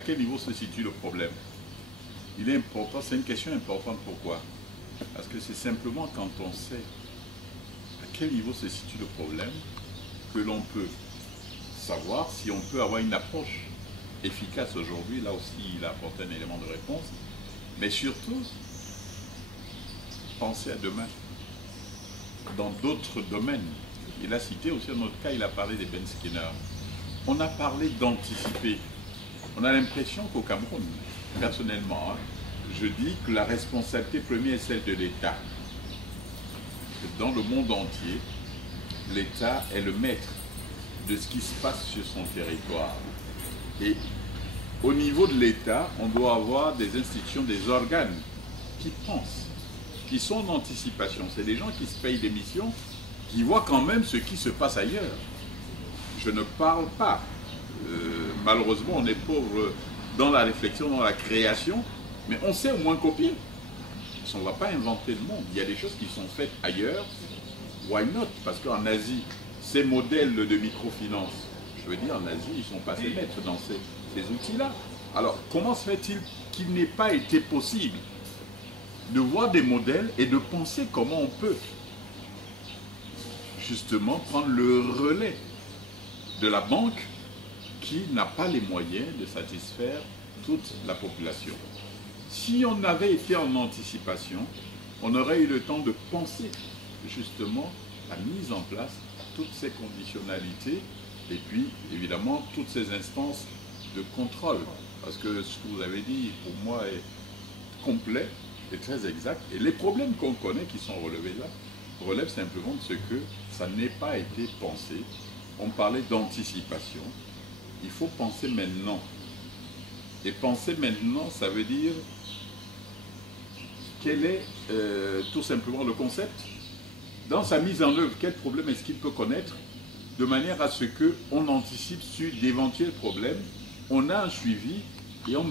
À quel niveau se situe le problème? Il est important, c'est une question importante. Pourquoi? Parce que c'est simplement quand on sait à quel niveau se situe le problème que l'on peut savoir si on peut avoir une approche efficace aujourd'hui. Là aussi, il apporte un élément de réponse. Mais surtout, penser à demain. Dans d'autres domaines. Il a cité aussi un autre cas, il a parlé des Ben Skinner. On a parlé d'anticiper. On a l'impression qu'au Cameroun, personnellement, je dis que la responsabilité première est celle de l'État. Dans le monde entier, l'État est le maître de ce qui se passe sur son territoire. Et au niveau de l'État, on doit avoir des institutions, des organes qui pensent, qui sont en anticipation. C'est des gens qui se payent des missions, qui voient quand même ce qui se passe ailleurs. Je ne parle pas. Malheureusement, on est pauvre dans la réflexion, dans la création, mais on sait au moins copier. On ne va pas inventer le monde. Il y a des choses qui sont faites ailleurs. Why not? Parce qu'en Asie, ces modèles de microfinance, je veux dire, en Asie, ils sont passés maîtres dans ces outils-là. Alors, comment se fait-il qu'il n'ait pas été possible de voir des modèles et de penser comment on peut justement prendre le relais de la banque qui n'a pas les moyens de satisfaire toute la population. Si on avait été en anticipation, on aurait eu le temps de penser justement la mise en place de toutes ces conditionnalités et puis évidemment toutes ces instances de contrôle. Parce que ce que vous avez dit pour moi est complet et très exact. Et les problèmes qu'on connaît qui sont relevés là, relèvent simplement de ce que ça n'ait pas été pensé. On parlait d'anticipation. Il faut penser maintenant. Et penser maintenant, ça veut dire quel est tout simplement le concept. Dans sa mise en œuvre, quel problème est-ce qu'il peut connaître de manière à ce qu'on anticipe sur d'éventuels problèmes, on a un suivi et on